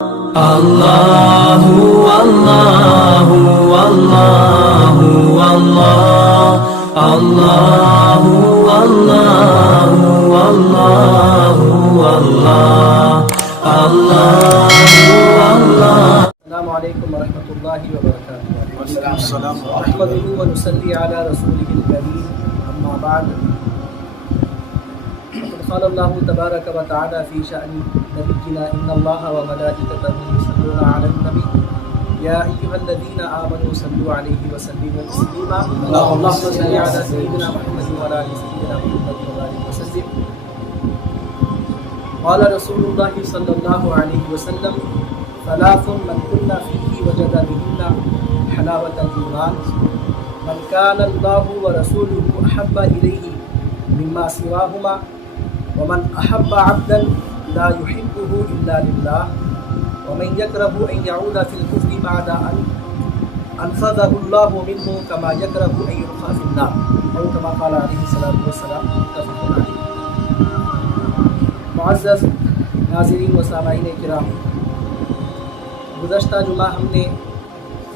اللہ اللہ اللہ اللہ اللہ اللہ اللہ اللہ اللہ. السلام علیکم ورحمۃ اللہ وبرکاتہ. نحمده ونصلی علی رسوله الکریم. اما بعد. قال اللہ تبارک و تعالی فی شأن نبینا ان اللہ وملائکتہ یصلون علی النبی یا ایھا الذین آمنوا صلوا علیہ وسلموا تسلیما. اللهم صل علی سیدنا محمد وعلی آل سیدنا محمد وبارک وسلم. قال رسول اللہ صلی اللہ علیہ وسلم ثلاث من كن فيه وجد بهن حلاوة الإيمان من كان الله ورسوله أحب إليه مما سواهما ومن أحب عبدا لا يحبه إلا لله ومن يكره أن يعود في الكفر بعد أن أنفذه الله منه كما يكره أن يلقى في النار أو كما قال عليه الصلاة والسلام. متفق عليه. معزز ناظرین و سامعین کرام، گزشتہ جمعہ ہم نے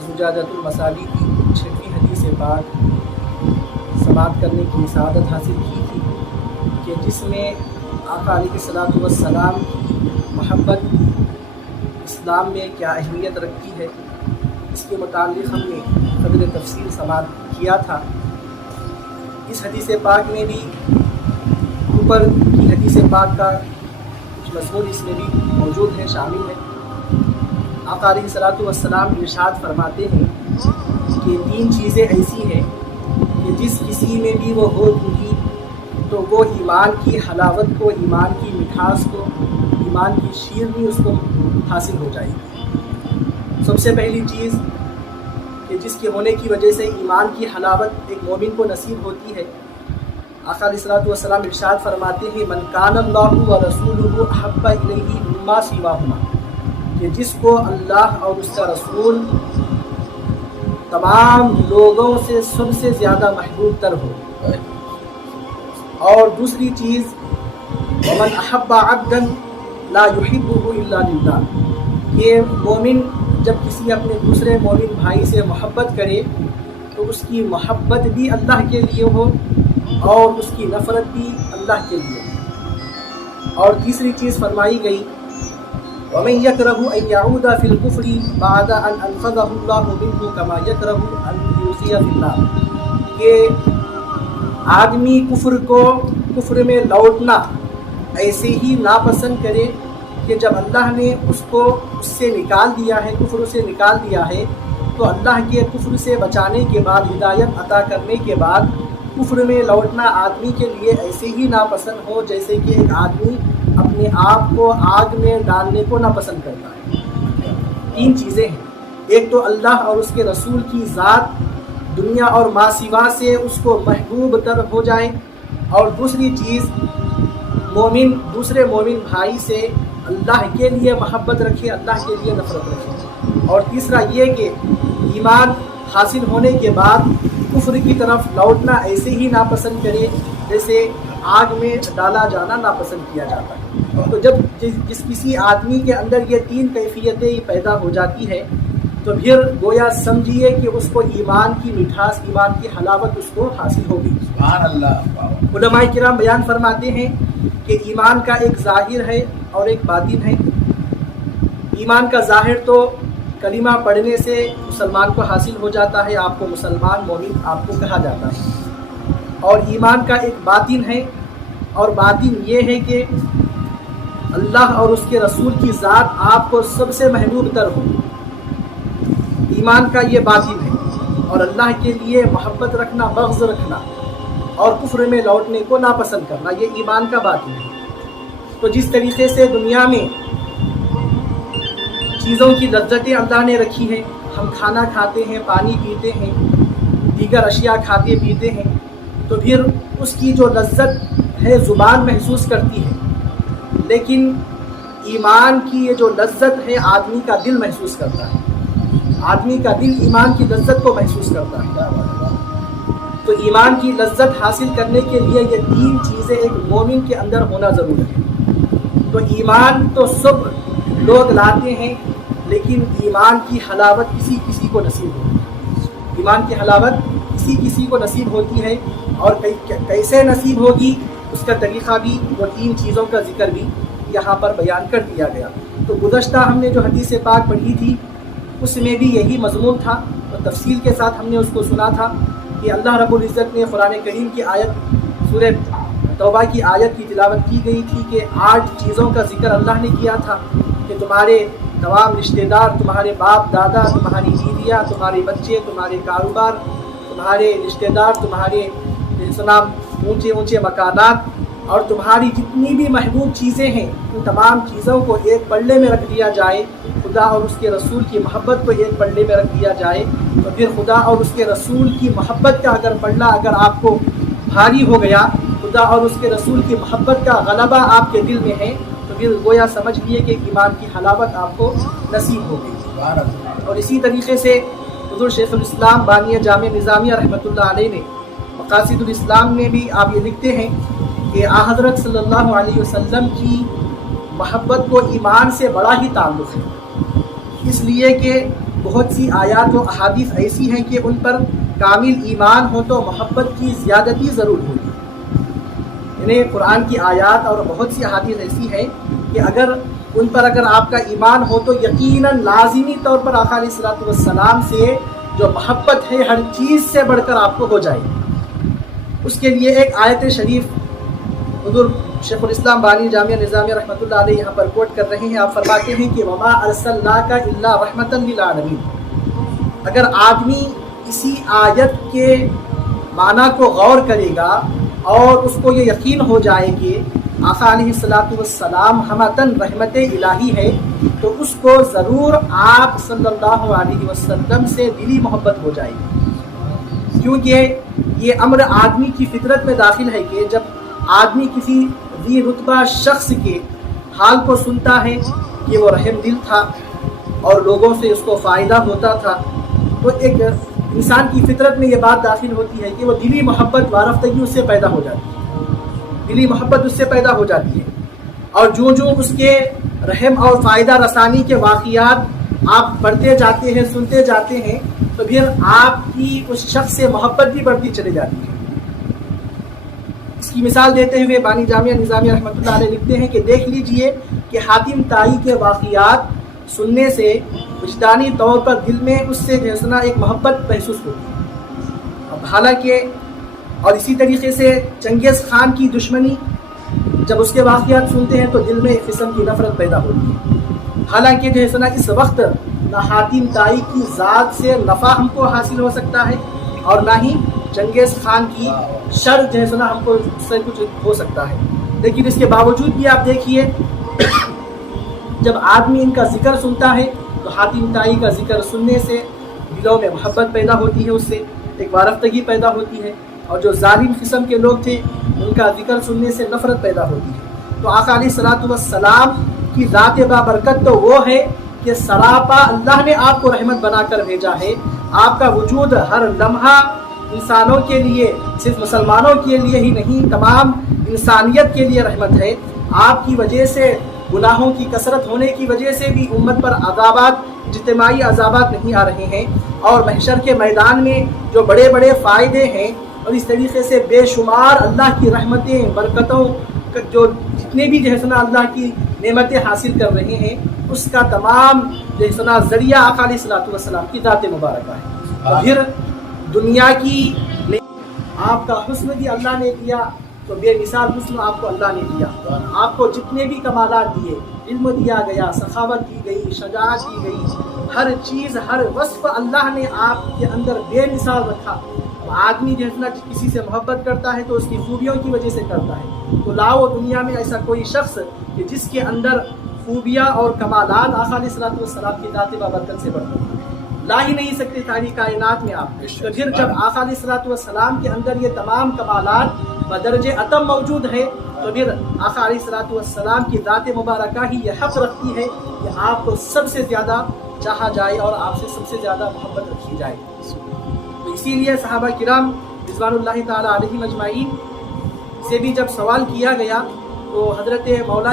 زجاجۃ المصابیح کی 6ویں حدیث پاک سماعت کرنے کی سعادت حاصل کی تھی کہ جس میں آقا علیہ الصلاۃ والسلام کی محبت اسلام میں کیا اہمیت رکھتی ہے، اس کے متعلق ہم نے قدر تفصیل سماعت کیا تھا. اس حدیث پاک میں بھی اوپر کی حدیث پاک کا کچھ مضمون اس میں بھی موجود ہے، شامل ہے. آقا علیہ الصلاۃ والسلام ارشاد فرماتے ہیں کہ 3 چیزیں ایسی ہیں کہ جس کسی میں بھی وہ ہوگی تو وہ ایمان کی حلاوت کو، ایمان کی مٹھاس کو، ایمان کی شیرنی اس کو حاصل ہو جائے گی. سب سے پہلی چیز کہ جس کے ہونے کی وجہ سے ایمان کی حلاوت ایک مومن کو نصیب ہوتی ہے، آقا علیہ الصلاۃ والسلام ارشاد فرماتے ہیں من کان اللہ ورسولہ احب الیہ مما سواہما، کہ جس کو اللہ اور اس کا رسول تمام لوگوں سے سب سے زیادہ محبوب تر ہو. اور دوسری چیز ومن احب عبدا لا يحبه الا للہ، یہ مومن جب کسی اپنے دوسرے مومن بھائی سے محبت کرے تو اس کی محبت بھی اللہ کے لیے ہو اور اس کی نفرت بھی اللہ کے لیے. اور تیسری چیز فرمائی گئی وَمَن يَكْرَهُ أَن يَعُودَ فِي الْكُفْرِ بَعْدَ أَنْ أَنْقَذَهُ اللَّهُ مِنْهُ كَمَا يَكْرَهُ أَنْ يُلْقِيَ فِي النَّارِ، کہ آدمی کفر میں لوٹنا ایسے ہی ناپسند کرے کہ جب اللہ نے اس کو اس سے نکال دیا ہے، کفر سے نکال دیا ہے، تو اللہ کے کفر سے بچانے کے بعد، ہدایت عطا کرنے کے بعد کفر میں لوٹنا آدمی کے لیے ایسے ہی ناپسند ہو جیسے کہ ایک آدمی اپنے آپ کو آگ میں ڈالنے کو ناپسند کرتا ہے. 3 چیزیں ہیں. ایک تو اللہ اور اس کے رسول کی ذات دنیا اور ما سوا سے اس کو محبوب تر ہو جائے، اور دوسری چیز مومن دوسرے مومن بھائی سے اللہ کے لیے محبت رکھے، اللہ کے لیے نفرت رکھے. اور تیسرا یہ کہ ایمان حاصل ہونے کے بعد کفر کی طرف لوٹنا ایسے ہی ناپسند کرے جیسے آگ میں ڈالا جانا ناپسند کیا جاتا ہے. تو جب جس کسی آدمی کے اندر یہ 3 کیفیتیں پیدا ہو جاتی ہے تو پھر گویا سمجھیے کہ اس کو ایمان کی مٹھاس، ایمان کی حلاوت اس کو حاصل ہوگی. سبحان اللہ. علماء کرام بیان فرماتے ہیں کہ ایمان کا ایک ظاہر ہے اور ایک باطن ہے. ایمان کا ظاہر تو کلمہ پڑھنے سے مسلمان کو حاصل ہو جاتا ہے، آپ کو مسلمان مومن آپ کو کہا جاتا ہے. اور ایمان کا ایک باطن ہے، اور باطن یہ ہے کہ اللہ اور اس کے رسول کی ذات آپ کو سب سے محبوب تر ہو. ایمان کا یہ باطن ہے. اور اللہ کے لیے محبت رکھنا، بغض رکھنا اور کفر میں لوٹنے کو ناپسند کرنا، یہ ایمان کا باطن ہے. تو جس طریقے سے دنیا میں چیزوں کی لذتیں اللہ نے رکھی ہیں، ہم کھانا کھاتے ہیں، پانی پیتے ہیں، دیگر اشیاء کھاتے پیتے ہیں، تو پھر اس کی جو لذت ہے زبان محسوس کرتی ہے، لیکن ایمان کی یہ جو لذت ہے آدمی کا دل محسوس کرتا ہے. آدمی کا دل ایمان کی لذت کو محسوس کرتا ہے. تو ایمان کی لذت حاصل کرنے کے لیے یہ 3 چیزیں ایک مومن کے اندر ہونا ضروری ہے. تو ایمان تو سب لوگ لاتے ہیں لیکن ایمان کی حلاوت کسی کو نصیب ہوتی ہے. ایمان کی حلاوت کسی کو نصیب ہوتی ہے، اور کیسے نصیب ہوگی اس کا طریقہ بھی، وہ 3 چیزوں کا ذکر بھی یہاں پر بیان کر دیا گیا. تو گزشتہ ہم نے جو حدیث پاک پڑھی تھی اس میں بھی یہی مضمون تھا، اور تفصیل کے ساتھ ہم نے اس کو سنا تھا کہ اللہ رب العزت نے قرآن کریم کی آیت سورہ توبہ کی آیت کی تلاوت کی گئی تھی کہ 8 چیزوں کا ذکر اللہ نے کیا تھا کہ تمہارے تمام رشتہ دار، تمہارے باپ دادا، تمہاری بیویاں، تمہارے بچے، تمہارے کاروبار، تمہارے رشتہ دار، تمہارے اونچے مکانات، اور تمہاری جتنی بھی محبوب چیزیں ہیں ان تمام چیزوں کو ایک پلڑے میں رکھ دیا جائے، خدا اور اس کے رسول کی محبت کو ایک پلڑے میں رکھ دیا جائے، تو پھر خدا اور اس کے رسول کی محبت کا اگر پلڑا اگر آپ کو بھاری ہو گیا، خدا اور اس کے رسول کی محبت کا غلبہ آپ کے دل میں ہے، تو پھر گویا سمجھ لیے کہ ایمان کی حلاوت آپ کو نصیب ہو گئی. اور اسی طریقے سے حضور شیخ الاسلام بانی جامع نظامیہ رحمۃ اللہ علیہ نے مقاصد الاسلام میں بھی آپ یہ لکھتے ہیں کہ حضرت صلی اللہ علیہ وسلم کی محبت کو ایمان سے بڑا ہی تعلق ہے، اس لیے کہ بہت سی آیات و احادیث ایسی ہیں کہ ان پر کامل ایمان ہو تو محبت کی زیادتی ضرور ہوگی. یعنی قرآن کی آیات اور بہت سی احادیث ایسی ہیں کہ اگر ان پر آپ کا ایمان ہو تو یقیناً لازمی طور پر آقا علیہ الصلوۃ والسلام سے جو محبت ہے ہر چیز سے بڑھ کر آپ کو ہو جائے. اس کے لیے ایک آیت شریف حضور شیخ الاسلام بانی جامعہ نظامیہ رحمۃ اللہ علیہ یہاں پر کوٹ کر رہے ہیں. آپ فرماتے ہیں کہ وما ارسلناک الا رحمۃ للعالمین. اگر آدمی اسی آیت کے معنی کو غور کرے گا اور اس کو یہ یقین ہو جائے کہ آقا علیہ الصلوۃ والسلام ہمتن رحمت الہی ہے، تو اس کو ضرور آپ صلی اللہ علیہ وسلم سے دلی محبت ہو جائے گی. کیونکہ یہ امر آدمی کی فطرت میں داخل ہے کہ جب آدمی کسی ذی رتبہ شخص کے حال کو سنتا ہے کہ وہ رحم دل تھا اور لوگوں سے اس کو فائدہ ہوتا تھا، تو ایک انسان کی فطرت میں یہ بات داخل ہوتی ہے کہ وہ دلی محبت وارفتگی اس سے پیدا ہو جاتی ہے، دلی محبت اس سے پیدا ہو جاتی ہے. اور جو اس کے رحم اور فائدہ رسانی کے واقعات آپ پڑھتے جاتے ہیں، سنتے جاتے ہیں، تو پھر آپ کی اس شخص سے محبت بھی بڑھتی چلی جاتی ہے. اس کی مثال دیتے ہوئے بانی جامعہ نظامیہ رحمۃ اللہ علیہ لکھتے ہیں کہ دیکھ لیجئے کہ حاتم طائی کے واقعات سننے سے وجدانی طور پر دل میں اس سے جیسنا ایک محبت محسوس ہوتی ہے. اب حالانکہ اور اسی طریقے سے چنگیز خان کی دشمنی جب اس کے واقعات سنتے ہیں تو دل میں ایک قسم کی نفرت پیدا ہوتی ہے. حالانکہ جو ہے نا اس وقت نہ حاتم طائی کی ذات سے نفع ہم کو حاصل ہو سکتا ہے اور نہ ہی چنگیز خان کی شر جو ہے نا ہم کو اس سے کچھ ہو سکتا ہے. لیکن اس کے باوجود بھی آپ دیکھیے جب آدمی ان کا ذکر سنتا ہے تو حاتم طائی کا ذکر سننے سے دلوں میں محبت پیدا ہوتی ہے، اس سے ایک وارفتگی پیدا ہوتی ہے. اور جو ظالم قسم کے لوگ تھے ان کا ذکر سننے سے نفرت پیدا ہوتی ہے. تو آقا علیہ الصلوۃ والسلام کی ذات بابرکت تو وہ ہے کہ سراپا اللہ نے آپ کو رحمت بنا کر بھیجا ہے. آپ کا وجود ہر لمحہ انسانوں کے لیے، صرف مسلمانوں کے لیے ہی نہیں، تمام انسانیت کے لیے رحمت ہے. آپ کی وجہ سے گناہوں کی کثرت ہونے کی وجہ سے بھی امت پر عذابات، اجتماعی عذابات نہیں آ رہے ہیں، اور محشر کے میدان میں جو بڑے بڑے فائدے ہیں اور اس طریقے سے بے شمار اللہ کی رحمتیں، برکتوں، جو جتنے بھی جو ہے سنا اللہ کی نعمتیں حاصل کر رہے ہیں، اس کا تمام جو ہے سنا ذریعہ آقا علیہ الصلوۃ والسلام کی ذات مبارکہ ہے. اور پھر دنیا کی آپ کا حسن بھی اللہ نے دیا تو بے مثال حسن آپ کو اللہ نے دیا. آپ کو جتنے بھی کمالات دیے، علم دیا گیا، سخاوت دی گئی، شجاعت دی گئی، ہر چیز، ہر وصف اللہ نے آپ کے اندر بے مثال رکھا. آدمی جتنا کسی سے محبت کرتا ہے تو اس کی خوبیوں کی وجہ سے کرتا ہے. تو لاؤ دنیا میں ایسا کوئی شخص کہ جس کے اندر خوبیاں اور کمالات آقا علیہ الصلوۃ والسلام کی ذات بابرکت سے بڑھتے ہیں، لا ہی نہیں سکتے ساری کائنات میں آپ. تو پھر جب آقا علیہ الصلوۃ والسلام کے اندر یہ تمام کمالات بدرجہ اتم موجود ہے تو پھر آقا علیہ الصلوۃ والسلام کی ذات مبارکہ ہی یہ حق رکھتی ہے کہ آپ کو سب سے زیادہ چاہا جائے اور آپ سے سب سے زیادہ محبت رکھی جائے. تو اسی لیے صحابہ کرام رضوان اللہ تعالی علیہم اجمعین سے بھی جب سوال کیا گیا تو حضرت مولا